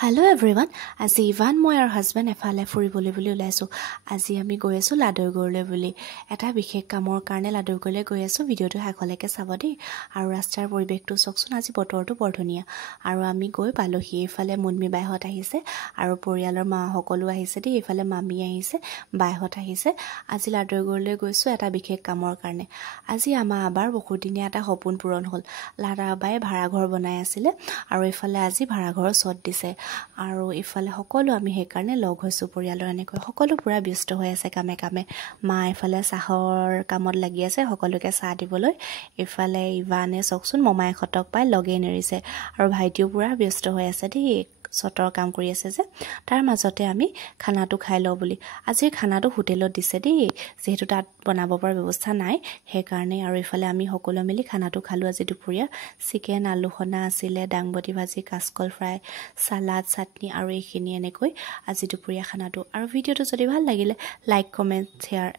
Hello everyone. আজি Ivan মই আৰু হাজবেণ্ড এফালে ফুৰিবলৈ বুলি ওলাইছোঁ। আজি আমি গৈ আছোঁ লাডৰগড়লৈ বুলি। এটা বিশেষ কামৰ কাৰণে লাডৰগড়লৈ গৈ আছোঁ। ভিডিঅ'টো শেষলৈকে চাব দেই। আৰু ৰাস্তাৰ পৰিৱেশটো চাওকচোন, আজি বতৰটো বৰ ধুনীয়া। আৰু আমি গৈ পালোহি। এইফালে মুনমি বাইহঁত আহিছে আৰু পৰিয়ালৰ মা সকলো আহিছে দেই। এইফালে মামী আহিছে, বাইহঁত আহিছে। আজি লাডৰগড়লৈ গৈছোঁ এটা বিশেষ কামৰ কাৰণে। আজি আমাৰ আবাৰ বহুদিনীয়া এটা সপোন পূৰণ হ'ল। লাডা আবাই ভাড়াঘৰ বনাই আছিলে আৰু এইফালে আজি ভাড়াঘৰৰ চট দিছে। আৰু ইফালে সকলো আমি সেইকাৰণে লগ হৈছোঁ পৰিয়ালৰ। এনেকৈ সকলো পুৰা ব্যস্ত হৈ আছে কামে কামে। মা এফালে চাহৰ কামত লাগি আছে, সকলোকে চাহ দিবলৈ। ইফালে ইভানে চাওকচোন মমায়েকহঁতক পাই লগেই নেৰিছে। আৰু ভাইটিও পুৰা ব্যস্ত হৈ আছে দেই, চটৰ কাম কৰি আছে যে। তাৰ মাজতে আমি খানাটো খাই লওঁ বুলি। আজিৰ খানাটো হোটেলত দিছে দেই, যিহেতু তাত বনাব পৰা ব্যৱস্থা নাই সেইকাৰণে। আৰু ইফালে আমি সকলোৱে মিলি খানাটো খালোঁ আজি দুপৰীয়া। চিকেন, আলু সনা আছিলে, দাংবডি ভাজি, কাচকল ফ্ৰাই, চালাড, চাটনি আৰু এইখিনি এনেকৈ আজি দুপৰীয়া খানাটো। আৰু ভিডিঅ'টো যদি ভাল লাগিলে লাইক, কমেণ্ট, শ্বেয়াৰ